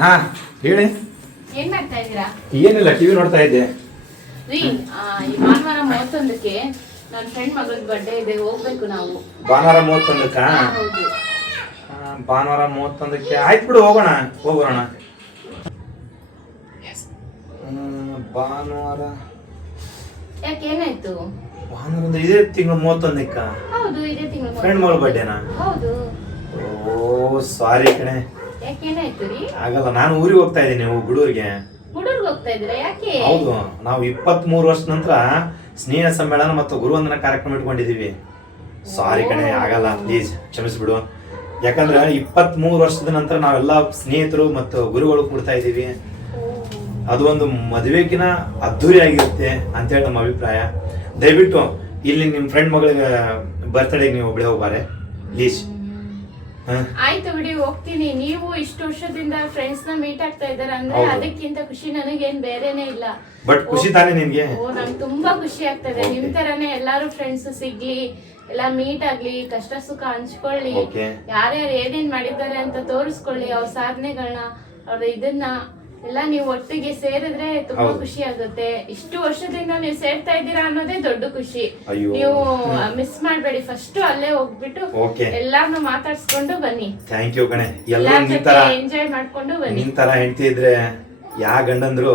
ಹಾ ಹೇಳಿ. ಏನ್ ಮಾಡ್ತಾ ಇದ್ದೀರಾ? ಏನಿಲ್ಲ, ಟಿವಿ ನೋಡ್ತಾ ಇದ್ದೆ. ರೀ, ಈ ಭಾನುವಾರ 31ಕ್ಕೆ ನನ್ನ ಫ್ರೆಂಡ್ ಮಗಳದ್ ಬರ್ಡೇ ಇದೆ, ಹೋಗ್ಬೇಕು ನಾವು. ಭಾನುವಾರ 31ಕ್ಕ? ಹೌದು. ಭಾನುವಾರ 31ಕ್ಕೆ ಆಯ್ತು ಬಿಡು, ಹೋಗೋಣ. ಭಾನುವಾರ ಯಾಕೆ, ಏನಾಯ್ತು? ಭಾನುವಾರ ಅಂದ್ರೆ ಇದೇ ತಿಂಗಳು 31ಕ್ಕ? ಹೌದು, ಇದೇ ತಿಂಗಳು. ಫ್ರೆಂಡ್ ಮಗಳ ಬರ್ಡೇನಾ? ಹೌದು. ಓ ಸಾರಿ ಕಣೆ. ಯಾಕೆ, ಏನಾಯ್ತು ರೀ? ಆಗಲ್ಲ, ನಾನು ಊರಿಗೆ ಹೋಗ್ತಾ ಇದ್ದೀನಿ, ಗುಡೂರಿಗೆ. ಗುಡೂರ್ಗೆ ಹೋಗ್ತಾ ಇದ್ದೀರಾ? ಯಾಕೆ? ಹೌದು, ನಾವು 23 ವರ್ಷದ ನಂತರ ಸ್ನೇಹ ಸಮ್ಮೇಳನ ಮತ್ತು ಗುರುವಂದನ ಕಾರ್ಯಕ್ರಮ ಇಟ್ಕೊಂಡಿದೀವಿ. ಸಾರಿ ಕಣೆ, ಆಗಲ್ಲ, ಪ್ಲೀಸ್ ಕ್ಷಮಿಸ್ಬಿಡು. ಯಾಕಂದ್ರೆ 23 ವರ್ಷದ ನಂತರ ನಾವೆಲ್ಲ ಸ್ನೇಹಿತರು ಮತ್ತು ಗುರುಗಳು ಕೂಡ್ತಾ ಇದ್ದೀವಿ. ಅದು ಒಂದು ಮದುವೆಗಿನ ಅದ್ದೂರಿ ಆಗಿರುತ್ತೆ ಅಂತೇಳಿ ನಮ್ಮ ಅಭಿಪ್ರಾಯ. ದಯವಿಟ್ಟು ಇಲ್ಲಿ ನಿಮ್ ಫ್ರೆಂಡ್ ಮಗಳಿಗೆ ಬರ್ತ್ಡೇ ನೀವು ಒಬ್ಬಳೆ ಹೋಗ್ಬಾರೆ ಪ್ಲೀಸ್. ಆಯ್ತು ಬಿಡಿ, ಹೋಗ್ತೀನಿ. ನೀವು ಇಷ್ಟು ವರ್ಷದಿಂದ ಫ್ರೆಂಡ್ಸ್ ನ ಮೀಟ್ ಆಗ್ತಾ ಇದಾರೆ ಅಂದ್ರೆ ಅದಕ್ಕಿಂತ ಖುಷಿ ನನಗೇನ್ ಬೇರೆನೆ ಇಲ್ಲ. ಬಟ್ ಖುಷಿ ತಾನೇ ನಿಮ್ಗೆ? ಓ, ನಂಗೆ ತುಂಬಾ ಖುಷಿ ಆಗ್ತದೆ. ನಿಮ್ ತರನೇ ಎಲ್ಲಾರು ಫ್ರೆಂಡ್ಸ್ ಸಿಗ್ಲಿ, ಎಲ್ಲ ಮೀಟ್ ಆಗ್ಲಿ, ಕಷ್ಟ ಸುಖ ಹಂಚ್ಕೊಳ್ಳಿ, ಯಾರ್ಯಾರು ಏನೇನ್ ಮಾಡಿದ್ದಾರೆ ಅಂತ ತೋರಿಸ್ಕೊಳ್ಳಿ, ಅವ್ರ ಸಾಧನೆಗಳನ್ನ, ಅವ್ರ ಇದನ್ನ ಎಲ್ಲ ನೀವು ಒಟ್ಟಿಗೆ ಸೇರಿದ್ರೆ ತುಂಬಾ ಖುಷಿ ಆಗುತ್ತೆ. ಇಷ್ಟು ವರ್ಷದಿಂದ ನೀವು ಸೇರ್ತಾ ಇದ್ದೀರಾ ಅನ್ನೋದೇ ದೊಡ್ಡ ಖುಷಿ. ನೀವು ಮಿಸ್ ಮಾಡ್ಬೇಡಿ, ಫಸ್ಟ್ ಅಲ್ಲೇ ಹೋಗ್ಬಿಟ್ಟು ಎಲ್ಲಾರ್ನು ಮಾತಾಡ್ಸ್ಕೊಂಡು ಬನ್ನಿ. ಥ್ಯಾಂಕ್ ಯು ಕಣೆ. ಎಂಜಾಯ್ ಮಾಡ್ಕೊಂಡು ಬನ್ನಿ. ನಿನ್ ತರ ಹೆಂಡತಿ ಇದ್ರೆ ಯಾ ಗಂಡಂದ್ರು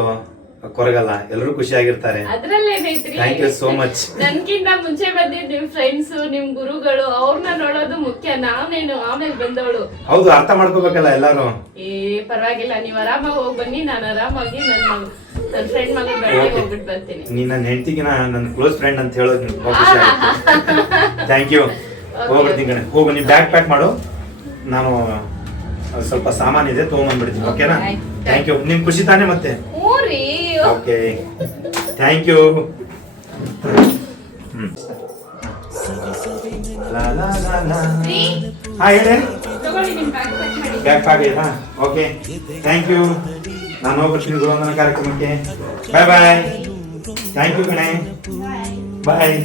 ಕೊರಗಲ್ಲ, ಎಲ್ಲರೂ ಖುಷಿಯಾಗಿರ್ತಾರೆ. ಅದ್ರಲ್ಲೇನೈತ್ರಿ, ಥ್ಯಾಂಕ್ ಯು ಸೋ ಮಚ್. ನನ್ಕಿಂತ ಮುಂಚೆ ಬಂದಿದ್ ನಿಮ್ ಫ್ರೆಂಡ್ಸ್, ನಿಮ್ ಗುರುಗಳು, ಅವ್ರನ್ನ ನೋಡೋದು ಮುಖ್ಯ. ನಾನೇನು ಆಮೇಲೆ ಬಂದವಳು. ಹೌದು, ಅರ್ಥ ಮಾಡ್ಕೋಬೇಕಲ್ಲ ಎಲ್ಲಾರು. ಪರವಾಗಿಲ್ಲ, ನೀವ್ ಆರಾಮಾಗಿ ಹೋಗಿ ಬನ್ನಿ. ನಾನು ಆರಾಮಾಗಿ ನನ್ನ ಫ್ರೆಂಡ್ ಮಗ ಬೆಳಗ್ಗೆ ಹೋಗ್ಬಿಟ್ಟು ಬರ್ತೀನಿ. ನೀ ನನ್ನ ಹೆಂಡತಿಗಿನ ನನ್ನ ಕ್ಲೋಸ್ ಫ್ರೆಂಡ್ ಅಂತ ಹೇಳೋದು ಥ್ಯಾಂಕ್ ಯು. ಹೋಗ್ಬಿಡ್ತೀನಿ ಕಣೆ, ಹೋಗು. ನೀನ್ ಬ್ಯಾಗ್ ಪ್ಯಾಕ್ ಮಾಡು, ನಾನು ಸ್ವಲ್ಪ ಸಾಮಾನಿದೆ ತಗೊಂಡ್ಬಂದ್ಬಿಡ್ತೀನಿ. ಓಕೆನಾ? Thank you. ನಿಮ್ ಖುಷಿ ತಾನೇ ಮತ್ತೆ? Okay, thank you. ಹಾ ಹೇಳಿ. ಬ್ಯಾಗ್ ಪ್ಯಾಕ್ ಆಯ್ತಾ? Okay, thank you. ನಾನು ಹೋಗ್ಬರ್ತೀನಿ ಗುರುವಂದನ ಕಾರ್ಯಕ್ರಮಕ್ಕೆ. ಬಾಯ್ ಬಾಯ್. ಥ್ಯಾಂಕ್ ಯು ಕಣೆ, ಬಾಯ್.